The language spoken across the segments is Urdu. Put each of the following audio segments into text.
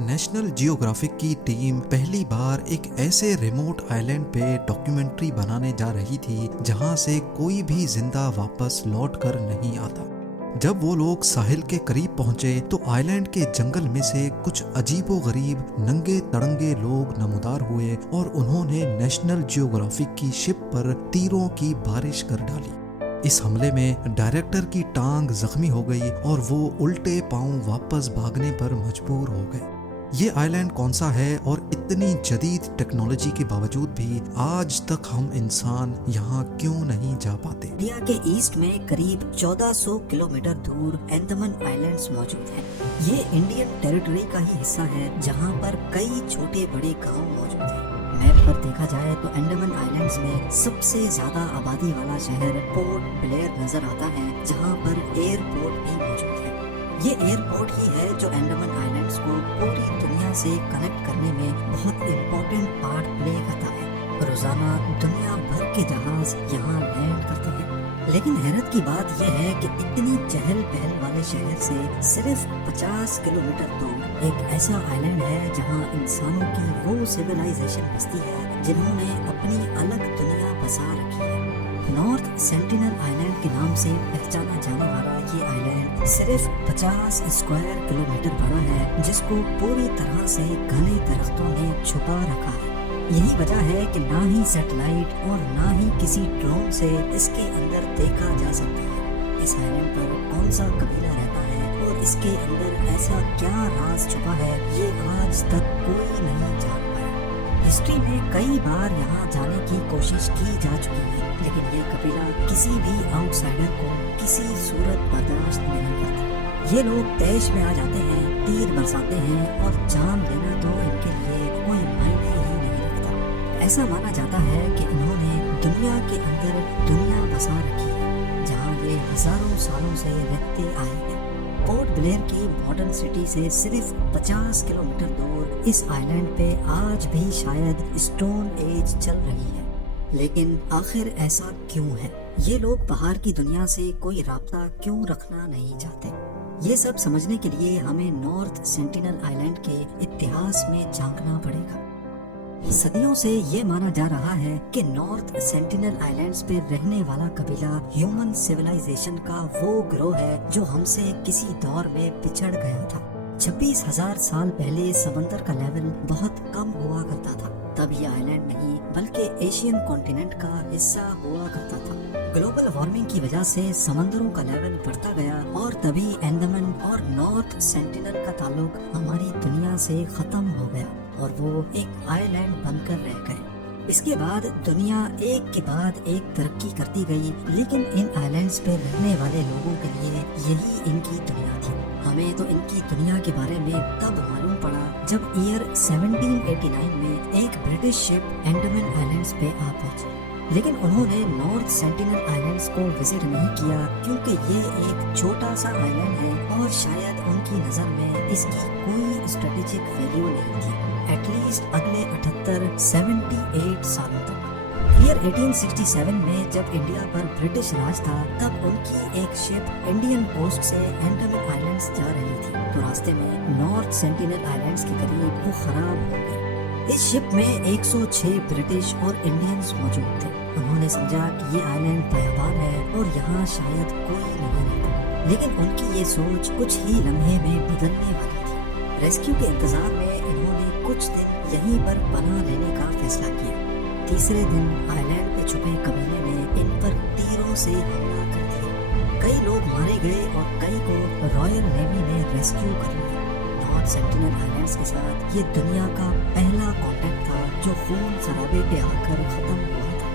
نیشنل جیوگرافک کی ٹیم پہلی بار ایک ایسے ریموٹ آئلینڈ پہ ڈاکیومنٹری بنانے جا رہی تھی جہاں سے کوئی بھی زندہ واپس لوٹ کر نہیں آتا۔ جب وہ لوگ ساحل کے قریب پہنچے تو آئلینڈ کے جنگل میں سے کچھ عجیب و غریب ننگے تڑنگے لوگ نمودار ہوئے اور انہوں نے نیشنل جیوگرافک کی شپ پر تیروں کی بارش کر ڈالی۔ اس حملے میں ڈائریکٹر کی ٹانگ زخمی ہو گئی اور وہ الٹے پاؤں واپس بھاگنے پر مجبور ہو گئے۔ یہ آئلینڈ کون سا ہے اور اتنی جدید ٹیکنالوجی کے باوجود بھی آج تک ہم انسان یہاں کیوں نہیں جا پاتے؟ انڈیا کے ایسٹ میں قریب 1400 کلومیٹر دور انڈمان آئلینڈز موجود ہیں۔ یہ انڈین ٹیریٹری کا ہی حصہ ہے جہاں پر کئی چھوٹے بڑے گاؤں موجود ہیں۔ میپ پر دیکھا جائے تو انڈمان آئلینڈز میں سب سے زیادہ آبادی والا شہر پورٹ بلیئر نظر آتا ہے جہاں پر ایئرپورٹ بھی موجود ہے۔ یہ ایئرپورٹ ہی ہے جو انڈمان آئلینڈز کو پوری دنیا سے کنیکٹ کرنے میں بہت امپورٹنٹ پارٹ پلے کرتا ہے۔ روزانہ دنیا بھر کے جہاز یہاں لینڈ کرتے ہیں، لیکن حیرت کی بات یہ ہے کہ اتنی چہل پہل والے شہر سے صرف 50 کلومیٹر دور ایک ایسا آئلینڈ ہے جہاں انسانوں کی وہ سویلائزیشن بستی ہے جنہوں نے اپنی الگ دنیا بسا رکھی ہے۔ نارتھ سینٹینل آئلینڈ کے نام سے پہچانا جانے والا یہ آئلینڈ صرف 50 اسکوائر کلومیٹر بڑا ہے، جس کو پوری طرح سے گھنے درختوں نے چھپا رکھا ہے۔ یہی وجہ ہے کہ نہ ہی سیٹلائٹ اور نہ ہی کسی ڈرون سے اس کے اندر دیکھا جا سکتا ہے۔ اس آئلینڈ پر کون سا قبیلہ رہتا ہے اور اس کے اندر ایسا کیا راز چھپا ہے، یہ آج تک کوئی نہیں جان پایا۔ ہسٹری میں کئی بار یہاں جانے کی کوشش کی جا چکی ہے، لیکن یہ قبیلہ کسی بھی آؤٹ سائڈر کو کسی صورت برداشت نہیں کرتا۔ یہ لوگ تیش میں آ جاتے ہیں، تیر برساتے ہیں اور جان لینا تو ان کے لیے کوئی معنی ہی نہیں رکھتا۔ ایسا مانا جاتا ہے کہ انہوں نے دنیا کے اندر دنیا بسا رکھی ہے جہاں یہ ہزاروں سالوں سے رہتے آئے ہیں۔ پورٹ بلیئر کی ماڈرن سٹی سے صرف 50 کلومیٹر دور اس آئلینڈ پہ آج بھی شاید اسٹون ایج چل رہی ہے۔ لیکن آخر ایسا کیوں ہے؟ یہ لوگ باہر کی دنیا سے کوئی رابطہ کیوں رکھنا نہیں چاہتے؟ یہ سب سمجھنے کے لیے ہمیں نارتھ سینٹینل آئلینڈ کے اتہاس میں جھانکنا پڑے گا۔ صدیوں سے یہ مانا جا رہا ہے کہ نارتھ سینٹینل آئلینڈز پہ رہنے والا قبیلہ ہیومن سیولائزیشن کا وہ گروہ ہے جو ہم سے کسی دور میں بچھڑ گیا تھا۔ 26,000 سال پہلے سمندر کا لیول بہت کم ہوا کرتا تھا، تب یہ آئلینڈ نہیں بلکہ ایشین کانٹیننٹ کا حصہ ہوا کرتا تھا۔ گلوبل وارمنگ کی وجہ سے سمندروں کا لیول بڑھتا گیا اور تبھی انڈمان اور نارتھ سینٹینل کا تعلق ہماری دنیا سے ختم ہو گیا اور وہ ایک آئی لینڈ بن کر رہ گئے۔ اس کے بعد دنیا ایک کے بعد ایک ترقی کرتی گئی، لیکن ان آئی لینڈز پہ رہنے والے لوگوں کے لیے یہی ان کی دنیا تھی۔ ہمیں تو ان کی دنیا کے بارے میں تب معلوم پڑا جب ایئر 1789 میں ایک برٹش شپ انڈمان آئلینڈز پہ آ پہنچی، لیکن انہوں نے نارتھ سینٹینل آئلینڈز کو وزٹ نہیں کیا کیونکہ یہ ایک چھوٹا سا آئلینڈ ہے اور شاید ان کی نظر میں اس کی کوئی اسٹریٹجک ویلیو نہیں تھی، ایٹ لیسٹ اگلے 78 سالوں تک۔ ایئر 1867 میں جب انڈیا پر برٹش راج تھا، تب ان کی ایک شپ انڈین کوسٹ سے انڈمان آئلینڈز جا رہی تھی تو راستے میں نارتھ سینٹینل آئلینڈز کے قریب وہ خراب ہو گئی۔ اس شپ میں 106 برٹش اور انڈینز موجود تھے۔ انہوں نے سمجھا کہ یہ آئلینڈ بیابان ہے اور یہاں شاید کوئی نہیں رہتا، لیکن ان کی یہ سوچ کچھ ہی لمحے میں بدلنے والی تھی۔ ریسکیو کے انتظار میں انہوں نے کچھ دن یہیں پر پناہ لینے کا فیصلہ کیا۔ تیسرے دن آئلینڈ پہ چھپے قبیلے نے ان پر تیروں سے حملہ کر دیا۔ کئی لوگ مارے گئے اور کئی کو رائل نیوی نے ریسکیو کر لیا۔ نارتھ سینٹینل آئلینڈز کے ساتھ یہ دنیا کا پہلا کانٹیکٹ تھا جو خون خرابے پہ آ کر ختم ہوا تھا۔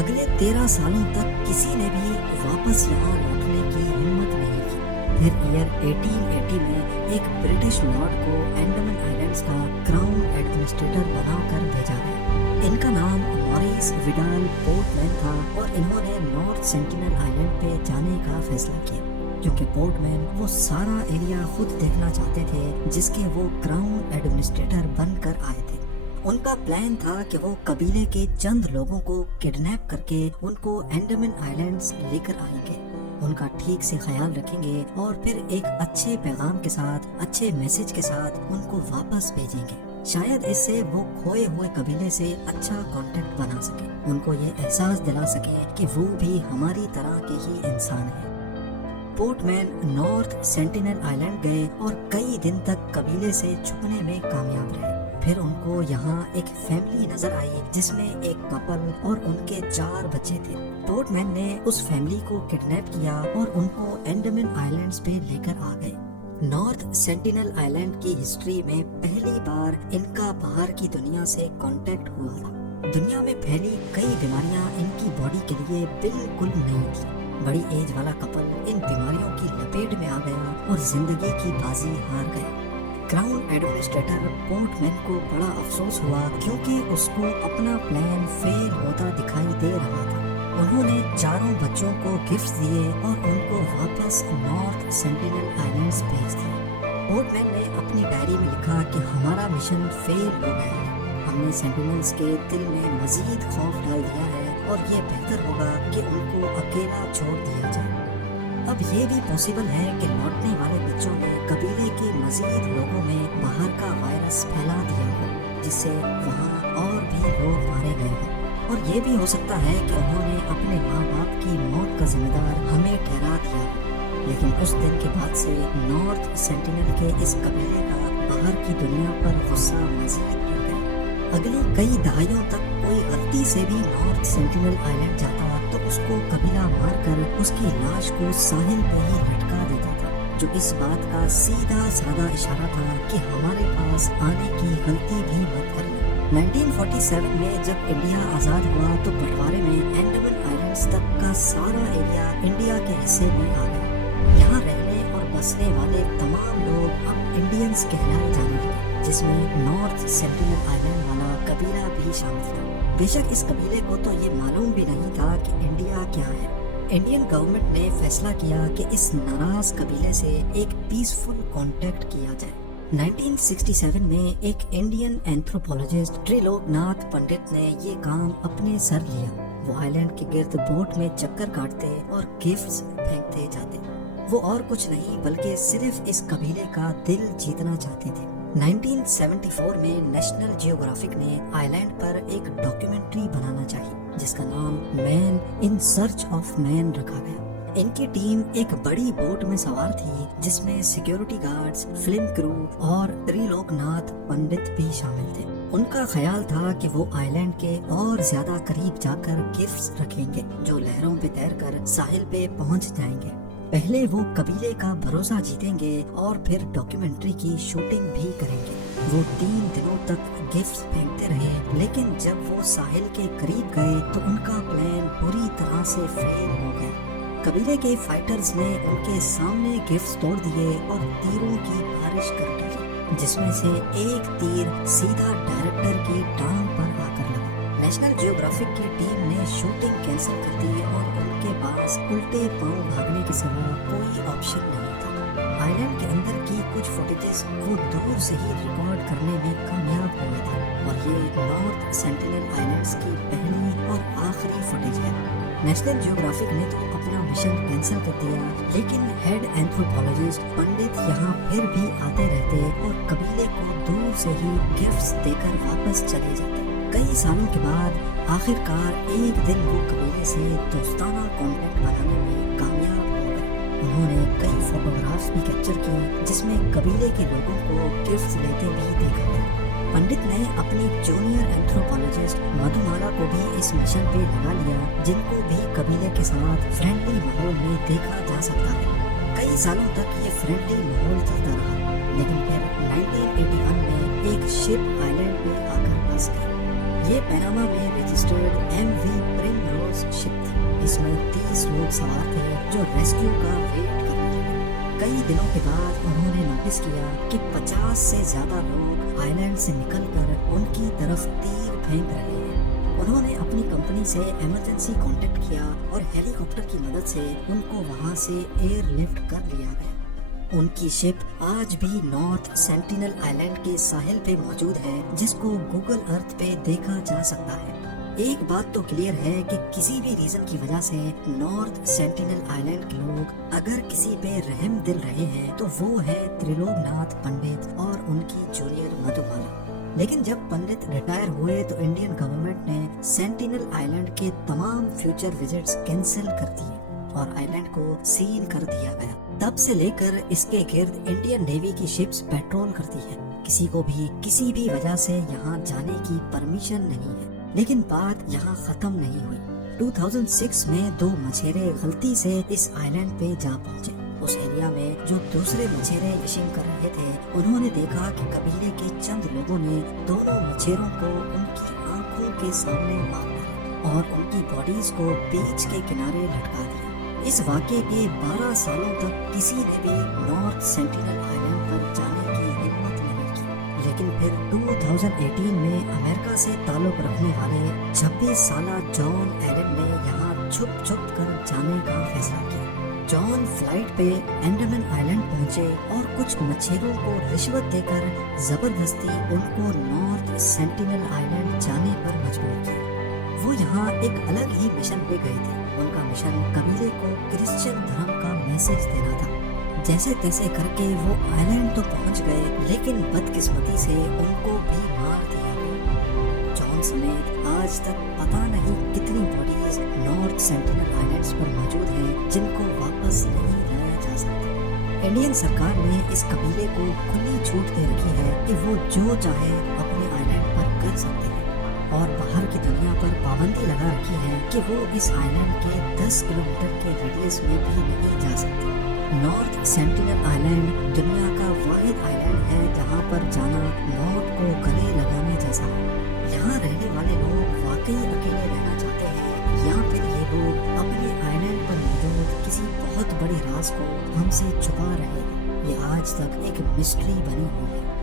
اگلے 13 سالوں تک کسی نے بھی واپس یہاں لوٹنے کی ہمت نہیں کی۔ پھر ایئر 1880 میں ایک برٹش لارڈ کو انڈمان آئلینڈز کا کراؤن ایڈمنسٹریٹر بنا کر بھیجا گیا۔ ان کا نام موریس وڈال پورٹ مین تھا اور انہوں نے نارتھ سینٹینل آئلینڈ پہ جانے کا فیصلہ کیا کیونکہ پورٹ مین وہ سارا ایریا خود دیکھنا چاہتے تھے جس کے وہ کراؤن ایڈمنسٹریٹر بن کر آئے تھے۔ ان کا پلان تھا کہ وہ قبیلے کے چند لوگوں کو کڈنیپ کر کے ان کو انڈمان آئلینڈز لے کر آئیں گے۔ ان کا ٹھیک سے خیال رکھیں گے اور پھر ایک اچھے پیغام کے ساتھ، اچھے میسج کے ساتھ ان کو واپس بھیجیں گے۔ شاید اس سے وہ کھوئے ہوئے قبیلے سے اچھا کانٹیکٹ بنا سکے، ان کو یہ احساس دلا سکے کہ وہ بھی ہماری طرح کے ہی انسان ہیں۔ پورٹ مین نارتھ سینٹینل آئلینڈ گئے اور کئی دن تک قبیلے سے چھپنے میں کامیاب رہے۔ پھر ان کو یہاں ایک فیملی نظر آئی جس میں ایک کپل اور ان کے 4 بچے تھے۔ پورٹ مین نے اس فیملی کو کڈنیپ کیا اور ان کو انڈمان آئلینڈز پہ لے کر آ گئے۔ نارتھ سینٹینل آئلینڈ کی ہسٹری میں پہلی بار ان کا باہر کی دنیا سے کانٹیکٹ ہوا تھا۔ دنیا میں پھیلی کئی بیماریاں ان کی باڈی کے لیے بالکل نئی تھی۔ بڑی ایج والا کپل ان بیماریوں کی لپیٹ میں آ گیا اور زندگی کی بازی ہار گیا۔ کراؤن ایڈمنسٹریٹر پورٹ مین کو بڑا افسوس ہوا کیونکہ اس کو اپنا پلان فیل ہوتا دکھائی دے رہا تھا۔ انہوں نے 4 بچوں کو گفٹ دیے اور ان کو واپس نارتھ سینٹینل آئلینڈز بھیج دیے۔ پورٹ مین نے اپنی ڈائری میں لکھا کہ ہمارا مشن فیل ہو گیا ہے، ہم نے سینٹینلز کے دل میں مزید خوف ڈال دیا ہے اور یہ بہتر ہوگا کہ ان کو اکیلا چھوڑ دیا جائے۔ اب یہ بھی پاسبل ہے کہ لوٹنے والے بچوں نے قبیلے کے مزید لوگوں میں باہر کا وائرس پھیلا دیا ہو، جس سے وہاں اور بھی لوگ مارے گئے ہوں، اور یہ بھی ہو سکتا ہے کہ انہوں نے اپنے ماں باپ کی موت کا ذمہ دار ہمیں ٹھہرا دیا ہو۔ لیکن اس دن کے بعد سے نارتھ سینٹینل کے اس قبیلے کا باہر کی دنیا پر غصہ مزید بڑھ گیا۔ اگلی کئی دہائیوں تک کوئی غلطی سے بھی نارتھ سینٹینل آئلینڈ جاتا تو اس کو قبیلہ مار کر اس کی لاش کو ساحل پہ ہی لٹکا دیتا تھا، جو اس بات کا سیدھا سادہ اشارہ تھا کہ ہمارے پاس آنے کی غلطی بھی مت کرنا۔ 1947 میں جب انڈیا آزاد ہوا تو بٹوارے میں انڈمان آئلینڈز تک کا سارا ایریا انڈیا کے حصے میں آ گیا۔ یہاں رہنے اور بسنے والے تمام لوگ اب انڈینز کہلائے جانے لگے، جس میں نارتھ سینٹینل آئلینڈ والا قبیلہ بھی شامل تھا۔ بے شک اس قبیلے کو تو یہ معلوم بھی نہیں تھا کہ انڈیا کیا ہے۔ انڈین گورنمنٹ نے فیصلہ کیا کہ اس ناراض قبیلے سے ایک پیسفل کانٹیکٹ کیا جائے۔ 1967 میں ایک انڈین اینتھروپولوجسٹ تریلوک ناتھ پنڈت نے یہ کام اپنے سر لیا۔ وہ آئلینڈ کے گرد بوٹ میں چکر کاٹتے اور گفٹس پھینکتے جاتے۔ وہ اور کچھ نہیں بلکہ صرف اس قبیلے کا دل جیتنا چاہتے تھے۔ 1974 میں نیشنل جیوگرافک نے آئلینڈ پر ایک ڈاکیومنٹری بنانا چاہی جس کا نام مین ان سرچ آف مین رکھا گیا۔ ان کی ٹیم ایک بڑی بوٹ میں سوار تھی جس میں سیکیورٹی گارڈز، فلم کرو اور تریلوک ناتھ پنڈت بھی شامل تھے۔ ان کا خیال تھا کہ وہ آئلینڈ کے اور زیادہ قریب جا کر گفٹس رکھیں گے جو لہروں پہ تیر کر ساحل پہ پہنچ جائیں گے۔ پہلے وہ قبیلے کا بھروسہ جیتیں گے اور پھر ڈاکیومنٹری کی شوٹنگ بھی کریں گے۔ وہ 3 دنوں تک گفٹس پھینکتے رہے، لیکن جب وہ ساحل کے قریب گئے تو ان کا پلان پوری طرح سے فیل ہو گیا۔ قبیلے کے فائٹرز نے ان کے سامنے گفٹس توڑ دیے اور تیروں کی بارش کر ڈالی، جس میں سے ایک تیر سیدھا ڈائریکٹر کی ٹانگ پر آ کر لگا۔ نیشنل جیوگرافک کی ٹیم نے شوٹنگ کینسل کر دی اور ان کے پاس الٹے پاؤں بھاگنے کے سوا کوئی آپشن نہیں تھا۔ آئلینڈ کے اندر کی کچھ فوٹیجز وہ دور سے ہی ریکارڈ کرنے میں کامیاب ہوئے تھے، اور یہ نارتھ سینٹینل آئلینڈز کی پہلی اور آخری فوٹیج ہے۔ نیشنل جیوگرافک نے تو اپنا مشن کینسل کر دیا، لیکن ہیڈ اینتھروپولوجسٹ پنڈت یہاں پھر بھی آتے رہتے اور قبیلے کو دور سے ہی گفٹس دے کر واپس چلے جاتے۔ کئی سالوں کے بعد آخر کار ایک دن وہ قبیلے سے دوستانہ کانٹیکٹ بنانے میں کامیاب ہو گئے۔ انہوں نے کئی فوٹوگرافس بھی کیپچر کیے جس میں قبیلے کے لوگوں کو گفٹس لیتے بھی دیکھا گیا۔ پنڈت نے اپنی جونیئر اینتھروپولوجسٹ مدھومالا کو بھی اس مشن پہ لگا لیا، جن کو بھی قبیلے کے ساتھ فرینڈلی ماحول میں دیکھا جا سکتا ہے۔ کئی سالوں تک یہ فرینڈلی ماحول چلتا رہا، لیکن پھر 1981 میں ایک شپ آئلینڈ پہ آ کر پھنس گئی۔ یہ پیناما میں رجسٹرڈ MV پرمروز شپ تھی۔ اس میں 30 لوگ سوار تھے جو ریسکیو کا ویٹ کر رہے تھے۔ کئی دنوں کے بعد انہوں نے نوٹس کیا کہ 50 سے زیادہ لوگ آئلینڈ سے نکل کر ان کی طرف تیر پھینک رہے ہیں۔ انہوں نے اپنی کمپنی سے ایمرجنسی کانٹیکٹ کیا اور ہیلی کاپٹر کی مدد سے ان کو وہاں سے ایئر لفٹ کر لیا گیا۔ ان کی شپ آج بھی نارتھ سینٹینل آئلینڈ کے ساحل پہ موجود ہے، جس کو گوگل ارتھ پہ دیکھا جا سکتا ہے۔ ایک بات تو کلیئر ہے کہ کسی بھی ریزن کی وجہ سے نارتھ سینٹینل آئلینڈ کے لوگ اگر کسی پہ رحم دل رہے ہیں تو وہ ہے تریلوک ناتھ پنڈت اور ان کی جونیئر مدھومالا۔ لیکن جب پنڈت ریٹائر ہوئے تو انڈین گورنمنٹ نے سینٹینل آئلینڈ کے تمام فیوچر وزٹس کینسل کر دیے اور آئلینڈ کو سیل کر دیا گیا۔ تب سے لے کر اس کے گرد انڈین نیوی کی شپس پیٹرول کرتی ہے، کسی کو بھی کسی بھی وجہ سے یہاں جانے کی پرمیشن نہیں ہے۔ لیکن بات یہاں ختم نہیں ہوئی۔ 2006 میں 2 مچھیرے غلطی سے اس آئلینڈ پہ جا پہنچے۔ اس ایریا میں جو دوسرے مچھیرے فشنگ کر رہے تھے انہوں نے دیکھا کہ قبیلے کے چند لوگوں نے دونوں مچھیروں کو ان کی آنکھوں کے سامنے مار ڈالا اور ان کی باڈیز کو بیچ کے کنارے لٹکا دیا۔ اس واقعے کے 12 سالوں تک کسی نے بھی نارتھ سینٹینل آئلینڈ پر جانے کی ہمت نہیں کی، لیکن پھر 2018 میں امریکہ سے تعلق رکھنے والے 26 سالہ جان ایلن نے یہاں چھپ چھپ کر جانے کا فیصلہ کیا۔ جان فلائٹ پہ انڈمان آئلینڈ پہنچے اور کچھ مچھیروں کو رشوت دے کر زبردستی ان کو نارتھ سینٹینل آئلینڈ جانے پر مجبور کیا۔ وہ یہاں ایک الگ ہی مشن پہ گئے تھے۔ ان کا مشن قبیلے کو کرسچن دھرم کا میسج دینا تھا۔ جیسے تیسے کر کے وہ آئلینڈ تو پہنچ گئے، لیکن بدقسمتی سے ان کو بھی مار دیا گیا۔ جان سمیت آج تک پتہ نہیں کتنی باڈیز نارتھ سینٹینل آئلینڈز پر موجود ہیں جن کو واپس نہیں لایا جا سکتا۔ انڈین سرکار نے اس قبیلے کو کھلی چھوٹ دے رکھی ہے کہ وہ جو چاہے اپنے آئلینڈ پر کر سکتے ہیں، اور باہر کی دنیا پر پابندی لگا رکھی ہے کہ وہ اس آئلینڈ کے 10 کلومیٹر کے ریڈیس میں بھی نہیں جا سکتے۔ نارتھ سینٹینل آئلینڈ دنیا کا واحد آئلینڈ ہے جہاں پر جانا موت کو گلے لگانے جیسا ہے۔ یہاں رہنے والے لوگ واقعی اکیلے رہنا چاہتے ہیں یا پھر یہ لوگ اپنے آئلینڈ پر موجود کسی بہت بڑے راز کو ہم سے چھپا رہے ہیں؟ یہ آج تک ایک مسٹری بنی ہوئی ہے۔